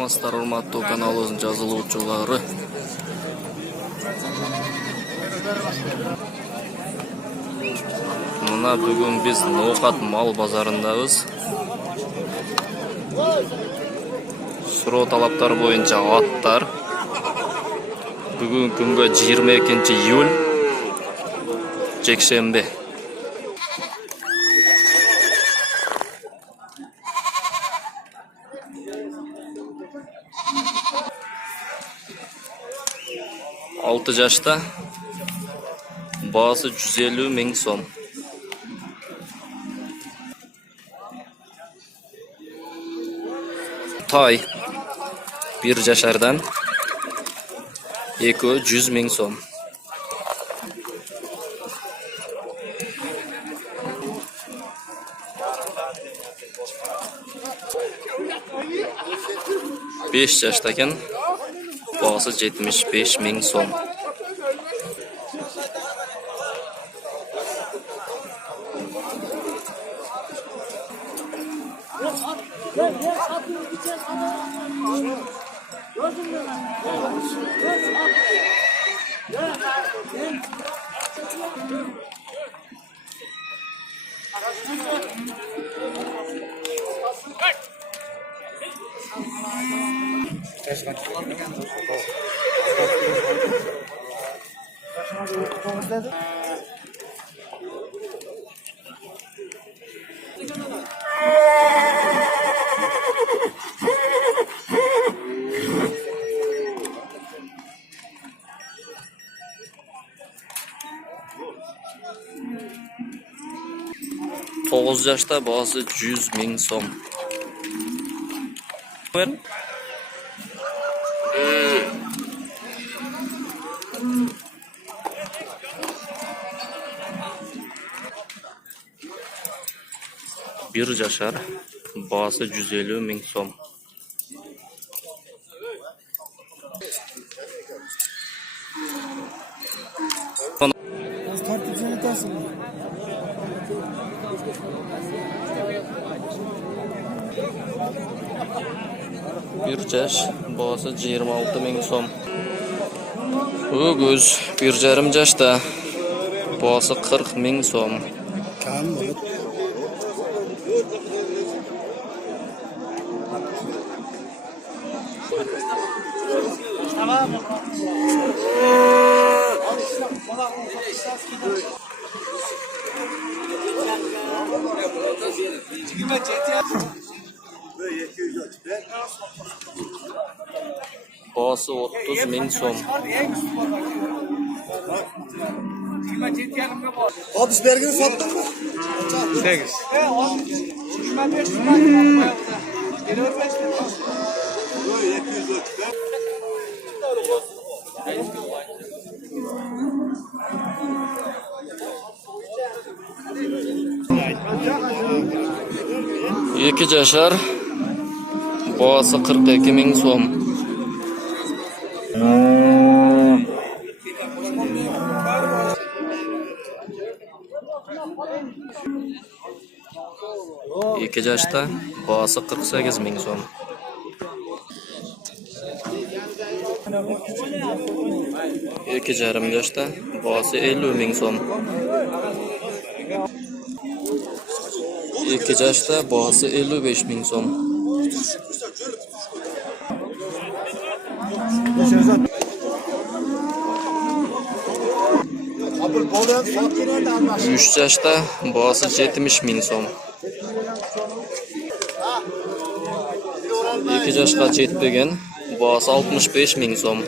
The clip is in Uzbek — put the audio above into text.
Саламатсыздар, урматтуу каналыбыздын жазылуучулары. Мына бүгүн биз Ноокат мал базарындабыз. Суроо талаптары боюнча аттар. Бүгүн күнгө 22-июль, жекшембе. Алты жашта баасы 150 миң сом. Тай 1 жашардан экөө 100 миң сом. Beş жаштакен баасы 75 миң сом. Тоғыз жашта баасы 100 миң сом. Bir жашар баасы 150 миң сом. Bir жаш баасы 26 миң сом. Өгүз 1,5 жашта баасы 40 миң сом. Bası 30 ming so'm. Odisbergini sotding mi? 8. İki жашар bası 42 ming so'm. İki жашта bası 48 ming so'm. İki жарым жашта bası 50 ming so'm. İki жашта bası 55 ming so'm. Üç жашта bası 70 ming so'm. İki жашка жетпеген bası 65 ming so'm.